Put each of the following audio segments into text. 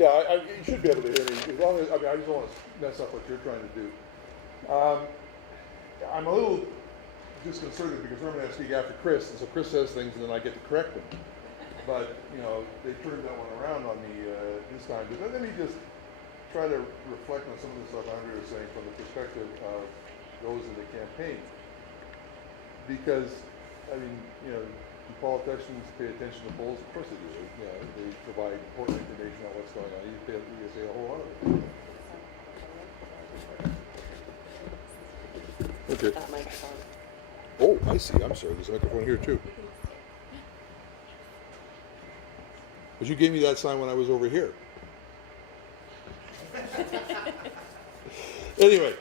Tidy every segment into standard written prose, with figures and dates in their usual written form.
Yeah, you should be able to hear me, as long as, I just don't want to mess up what you're trying to do. I'm a little disconcerted because normally I speak after Chris, and so Chris says things and then I get to correct them. But, they turned that one around on me this time. But let me just try to reflect on some of the stuff Andrea was saying from the perspective of those in the campaign. Because, do politicians pay attention to polls? Of course they do. They provide important information on what's going on. You say a whole lot of it. Okay. Microphone. Oh, I see. I'm sorry. There's a microphone here too. But you gave me that sign when I was over here. Anyway,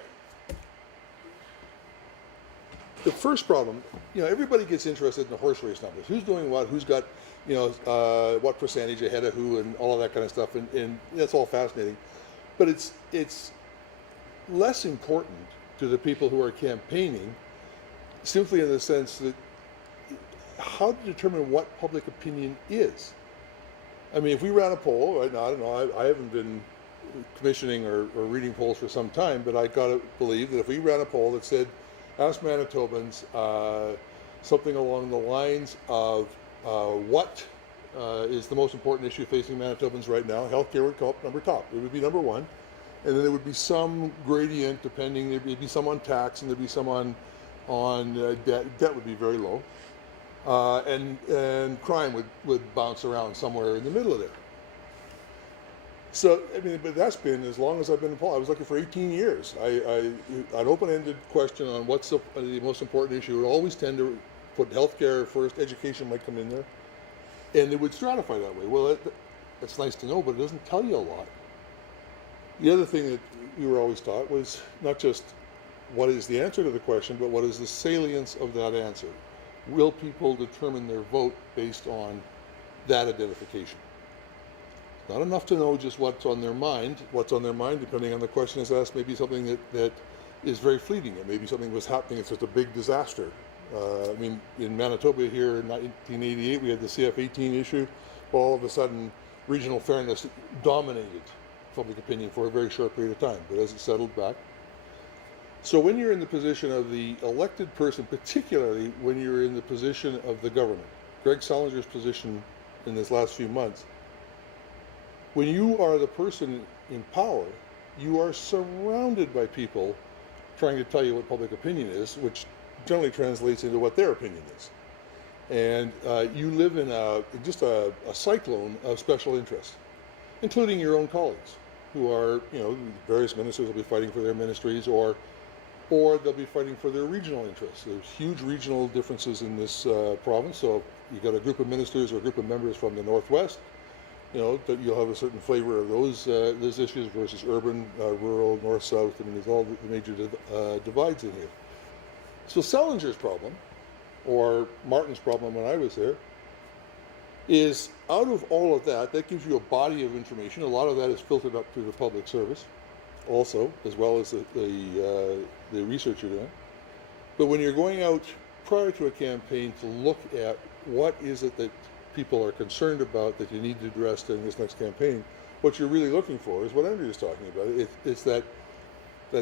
the first problem, everybody gets interested in the horse race numbers. Who's doing what? Who's got, what percentage ahead of who, and all of that kind of stuff. And that's all fascinating. But it's less important to the people who are campaigning, simply in the sense that how to determine what public opinion is. If we ran a poll, right now, I don't know, I haven't been commissioning or reading polls for some time, but I got to believe that if we ran a poll that said, ask Manitobans something along the lines of what is the most important issue facing Manitobans right now, healthcare would come up number top. It would be number one. And then there would be some gradient depending, there'd be some on tax and there'd be some on debt. Debt would be very low. And crime would bounce around somewhere in the middle of there. So, but that's been as long as I've been in politics. I was looking for 18 years. An open-ended question on what's the most important issue would always tend to put healthcare first, education might come in there, and it would stratify that way. Well, that's nice to know, but it doesn't tell you a lot. The other thing that we were always taught was not just what is the answer to the question, but what is the salience of that answer. Will people determine their vote based on that identification? It's not enough to know just what's on their mind. What's on their mind, depending on the question is asked, may be something that is very fleeting. It may be something that's happening, it's just a big disaster. In Manitoba here in 1988, we had the CF-18 issue. Well, all of a sudden, regional fairness dominated public opinion for a very short period of time. But as it settled back, so when you're in the position of the elected person, particularly when you're in the position of the government, Greg Salinger's position in this last few months, when you are the person in power, you are surrounded by people trying to tell you what public opinion is, which generally translates into what their opinion is. And you live in just a cyclone of special interest, including your own colleagues, who are, various ministers will be fighting for their ministries, or they'll be fighting for their regional interests. There's huge regional differences in this province. So you've got a group of ministers or a group of members from the Northwest, that you'll have a certain flavor of those issues versus urban, rural, north-south. There's all the major divides in here. So Salinger's problem, or Martin's problem when I was there, is out of all of that gives you a body of information. A lot of that is filtered up through the public service also, as well as the research you're doing. But when you're going out prior to a campaign to look at what is it that people are concerned about that you need to address during this next campaign, what you're really looking for is what Andrew is talking about. It's that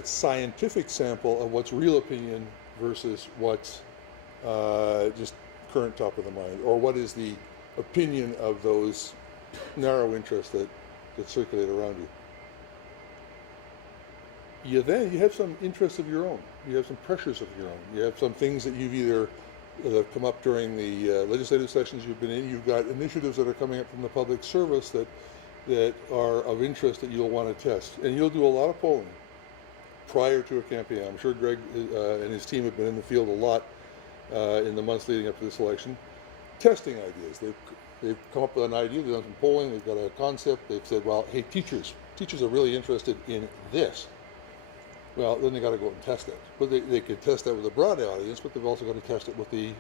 scientific sample of what's real opinion versus what's just current top of the mind, or what is the opinion of those narrow interests that circulate around you. You have some interests of your own. You have some pressures of your own. You have some things that you've either come up during the legislative sessions you've been in. You've got initiatives that are coming up from the public service that are of interest that you'll want to test. And you'll do a lot of polling prior to a campaign. I'm sure Greg and his team have been in the field a lot in the months leading up to this election, testing ideas. They've come up with an idea, they've done some polling, they've got a concept, they've said, well, hey, teachers are really interested in this. Well, then they got to go out and test it. But they could test that with a broad audience, but they've also got to test it with the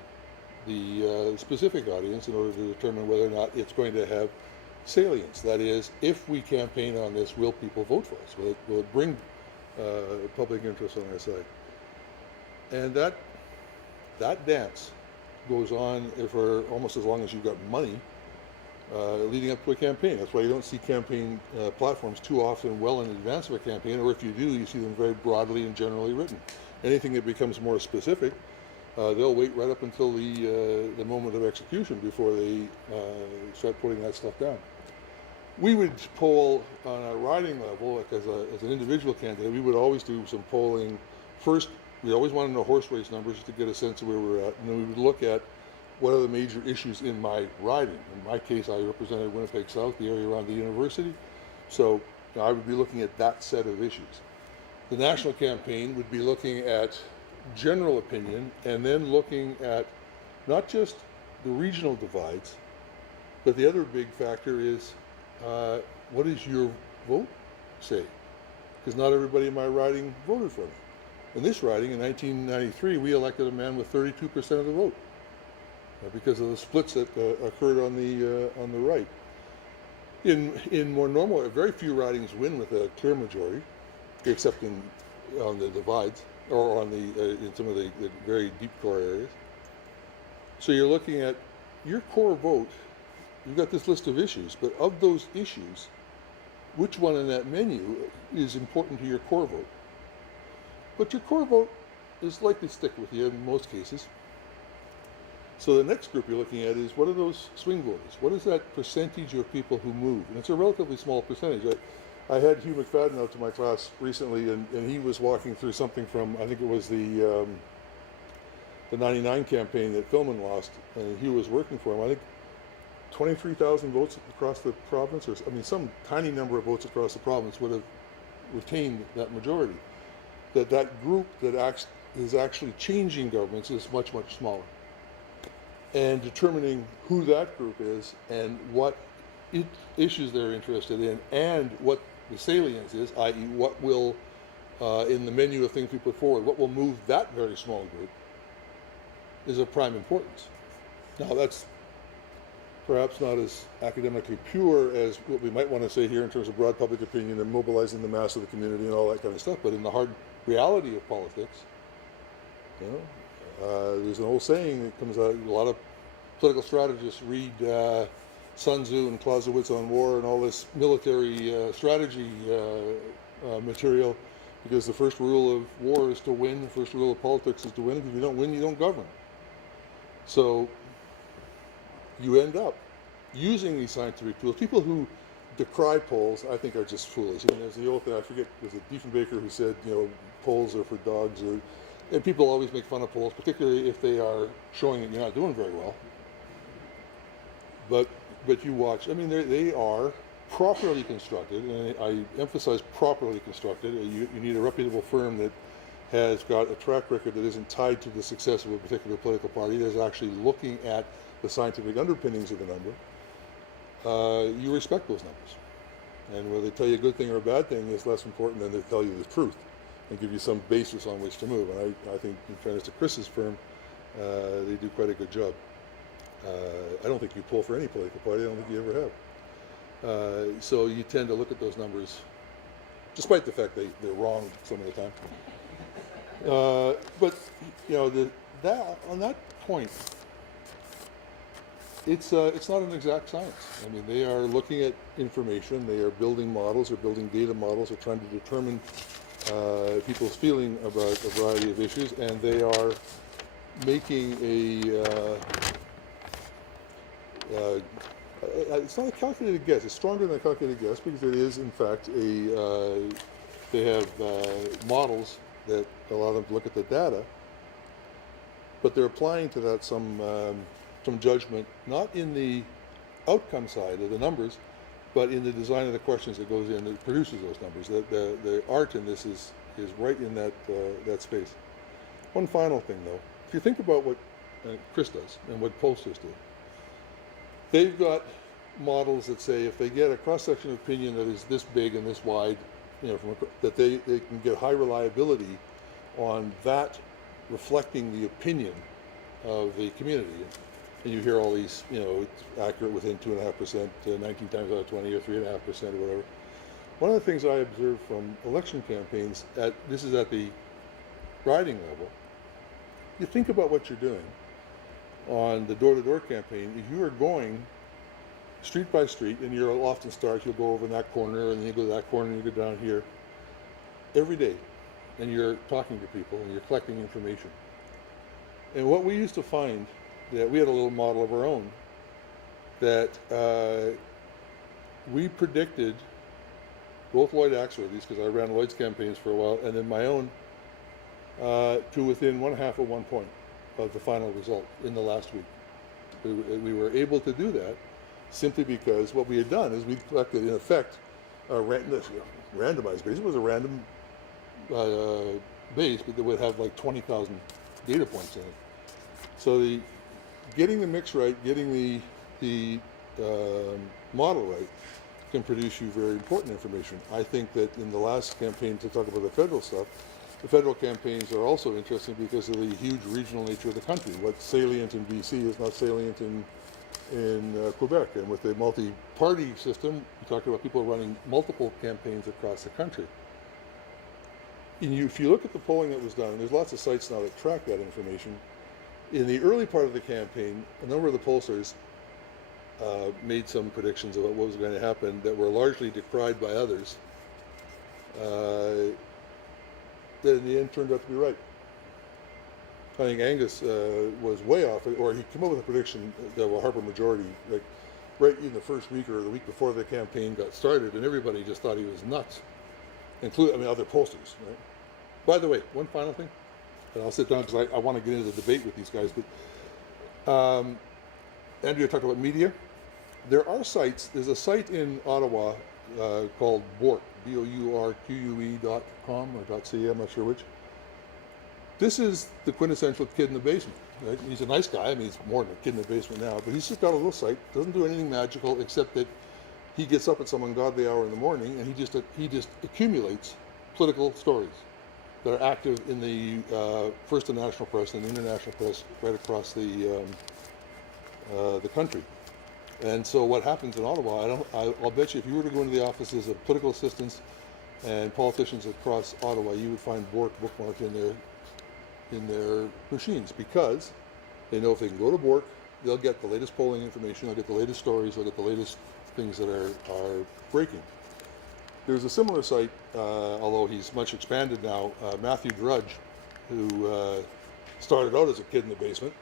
specific audience in order to determine whether or not it's going to have salience. That is, if we campaign on this, will people vote for us? Will it bring public interest on our side? And that dance goes on for almost as long as you've got money, leading up to a campaign. That's why you don't see campaign platforms too often well in advance of a campaign, or if you do, you see them very broadly and generally written. Anything that becomes more specific, they'll wait right up until the moment of execution before they start putting that stuff down. We would poll on a riding level, like as an individual candidate. We would always do some polling. First, we always want to know horse race numbers to get a sense of where we're at, and then we would look at what are the major issues in my riding. In my case, I represented Winnipeg South, the area around the university, so I would be looking at that set of issues. The national campaign would be looking at general opinion, and then looking at not just the regional divides, but the other big factor is what does your vote say? Because not everybody in my riding voted for me. In this riding, in 1993, we elected a man with 32% of the vote because of the splits that occurred on the right. In more normal, very few ridings win with a clear majority, except on the divides or on in some of the very deep core areas. So you're looking at your core vote. You've got this list of issues, but of those issues, which one in that menu is important to your core vote? But your core vote is likely to stick with you in most cases. So the next group you're looking at is, what are those swing voters? What is that percentage of people who move? And it's a relatively small percentage. I had Hugh McFadden out to my class recently, and he was walking through something from, I think it was the 99 campaign that Philman lost, and Hugh was working for him. I think 23,000 votes across the province, or I mean some tiny number of votes across the province would have retained that majority. That group that is actually changing governments is much, much smaller. And determining who that group is and what issues they're interested in and what the salience is, i.e. what will, in the menu of things we put forward, what will move that very small group is of prime importance. Now that's perhaps not as academically pure as what we might want to say here in terms of broad public opinion and mobilizing the mass of the community and all that kind of stuff, but in the hard reality of politics, there's an old saying that comes out, a lot of political strategists read Sun Tzu and Clausewitz on war and all this military strategy material, because the first rule of war is to win, the first rule of politics is to win, because if you don't win, you don't govern. So you end up using these scientific tools. People who decry polls, I think, are just foolish. I mean, there's the old thing, I forget, there's a Diefenbaker who said, polls are for dogs, and people always make fun of polls, particularly if they are showing that you're not doing very well. But you watch, I mean, they are properly constructed, and I emphasize properly constructed. You need a reputable firm that has got a track record that isn't tied to the success of a particular political party, that is actually looking at the scientific underpinnings of the number. You respect those numbers. And whether they tell you a good thing or a bad thing is less important than they tell you the truth and give you some basis on which to move. And I think, in fairness to Chris's firm, they do quite a good job. I don't think you pull for any political party. I don't think you ever have. So you tend to look at those numbers, despite the fact they're wrong some of the time. But on that point, it's not an exact science. I mean, they are looking at information. They are building models. They're building data models. They're trying to determine people's feeling about a variety of issues, and they are making it's not a calculated guess. It's stronger than a calculated guess because it is, in fact, they have models that allow them to look at the data, but they're applying to that some judgment, not in the outcome side of the numbers, but in the design of the questions that goes in that produces those numbers. The art in this is right in that space. One final thing, though. If you think about what Chris does and what pollsters do, they've got models that say if they get a cross-section of opinion that is this big and this wide, that they can get high reliability on that reflecting the opinion of the community. And you hear all these, it's accurate within 2.5%, 19 times out of 20, or 3.5%, or whatever. One of the things I observed from election campaigns, this is at the riding level, you think about what you're doing on the door-to-door campaign. If you are going street by street, and you'll often start, you'll go over in that corner, and then you go to that corner, and you go down here, every day, and you're talking to people, and you're collecting information. And what we used to find, that we had a little model of our own, that we predicted both Lloyd Axworthy's, because I ran Lloyd's campaigns for a while, and then my own, to within 1/2 of 1 point of the final result in the last week. We were able to do that simply because what we had done is we collected, in effect, a randomized base. It was a random base, but that would have like 20,000 data points in it. So getting the mix right, getting the model right, can produce you very important information. I think that in the last campaign, to talk about the federal stuff, the federal campaigns are also interesting because of the huge regional nature of the country. What's salient in BC is not salient in Quebec. And with the multi-party system, we talked about people running multiple campaigns across the country. If you look at the polling that was done, and there's lots of sites now that track that information, in the early part of the campaign, a number of the pollsters made some predictions about what was going to happen that were largely decried by others, that in the end turned out to be right. I think Angus was way off, or he came up with a prediction of a Harper majority, like right in the first week or the week before the campaign got started, and everybody just thought he was nuts, including, other pollsters, right? By the way, one final thing, and I'll sit down because I want to get into the debate with these guys, but Andrea talked about media. There are sites, there's a site in Ottawa called Bourque, BOURQUE.com or .ca, I'm not sure which. This is the quintessential kid in the basement. Right? He's a nice guy. He's more than a kid in the basement now, but he's just got a little site, doesn't do anything magical except that he gets up at some ungodly hour in the morning and he just accumulates political stories that are active in the first and national press and the international press right across the country. And so what happens in Ottawa, I'll bet you if you were to go into the offices of political assistants and politicians across Ottawa, you would find Bourque bookmarked in their machines, because they know if they can go to Bourque, they'll get the latest polling information, they'll get the latest stories, they'll get the latest things that are breaking. There's a similar site, although he's much expanded now, Matthew Drudge, who started out as a kid in the basement,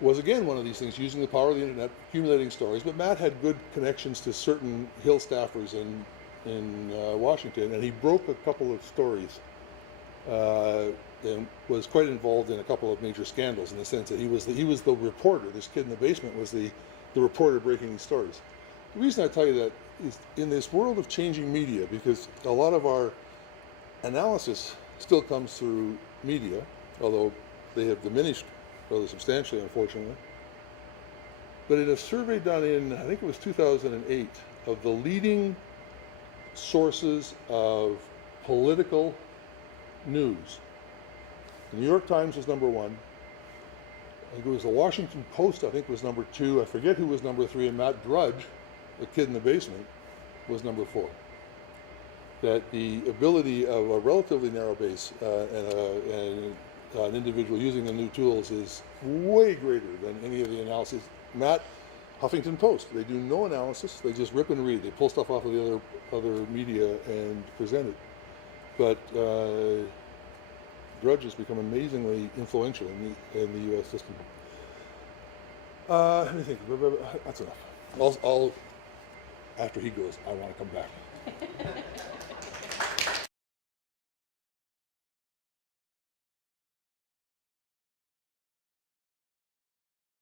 was again one of these things, using the power of the internet, accumulating stories. But Matt had good connections to certain Hill staffers in Washington, and he broke a couple of stories and was quite involved in a couple of major scandals, in the sense that he was the reporter. This kid in the basement was the reporter breaking these stories. The reason I tell you that is in this world of changing media, because a lot of our analysis still comes through media, although they have diminished rather substantially, unfortunately. But in a survey done in, I think it was 2008, of the leading sources of political news, the New York Times was number one. I think it was the Washington Post, I think, was number two. I forget who was number three, and Matt Drudge, the kid in the basement, was number four. That the ability of a relatively narrow base and an individual using the new tools is way greater than any of the analysis. Matt, Huffington Post, they do no analysis, they just rip and read. They pull stuff off of the other media and present it. But Drudge has become amazingly influential in the U.S. system. Let me think. That's enough. I'll after he goes, I want to come back.